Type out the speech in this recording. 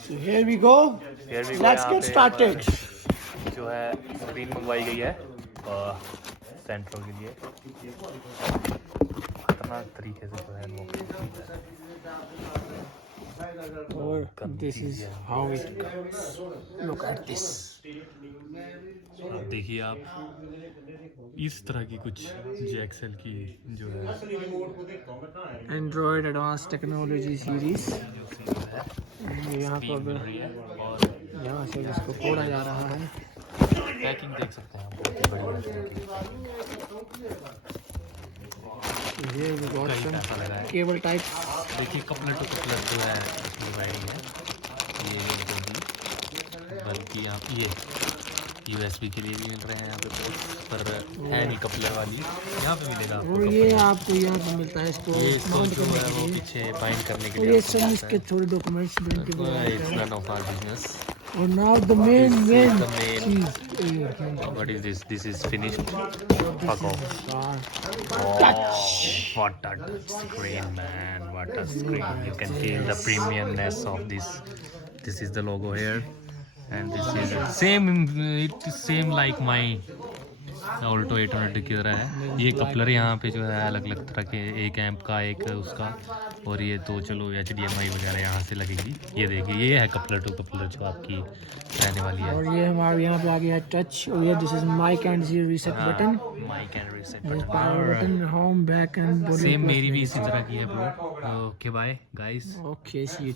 So here we go. Let's get started. जो है screen मंगवाई गई है सेंट्रो के लिए खतरनाक तरीके से जो है और this is how it comes. Look at this. देखिए आप इस तरह की कुछ JXL की जो है Android Advanced Technology Series. यहाँ पर और यहाँ से इसको खोला जा रहा है. पैकिंग देख सकते हैं आप, बहुत ही बढ़िया ये पैसा लगा है। Cable type. देखिए कपलर टू कपलर जो है इसकी वायरिंग है ये बल्कि आप ये USB के लिए भी मिल रहे हैं यहाँ पे पोर्ट पर है नहीं कपलर वाली यहाँ पे मिलेगा आपको. और ये आपको यहाँ पे मिलता है इसको ये इसको जो है वो पीछे बाइंड करने के और लिए ये सब इसके थोड़े documents it's none of our business. और नाउ द मेन चीज. What is this? This is finished. Fuck off. Oh, what a screen, man! What a screen! You can feel the premiumness of this. This is the logo here, and this is same. It is same like my Alto 800 की तरह है. ये coupler यहाँ पे जो है अलग अलग तरह के, एक एम्प का एक उसका, और ये तो चलो HDMI वगैरह यहाँ से लगेगी. ये देखिए ये है कपलर टू कपलर जो आपकी रहने वाली है. और ये हमारे यहाँ पे आ गया है टच. और ये this is mic and reset button. Mic and reset power button, home, back and same मेरी भी इसी तरह की है bro. Okay bye guys. Okay see you.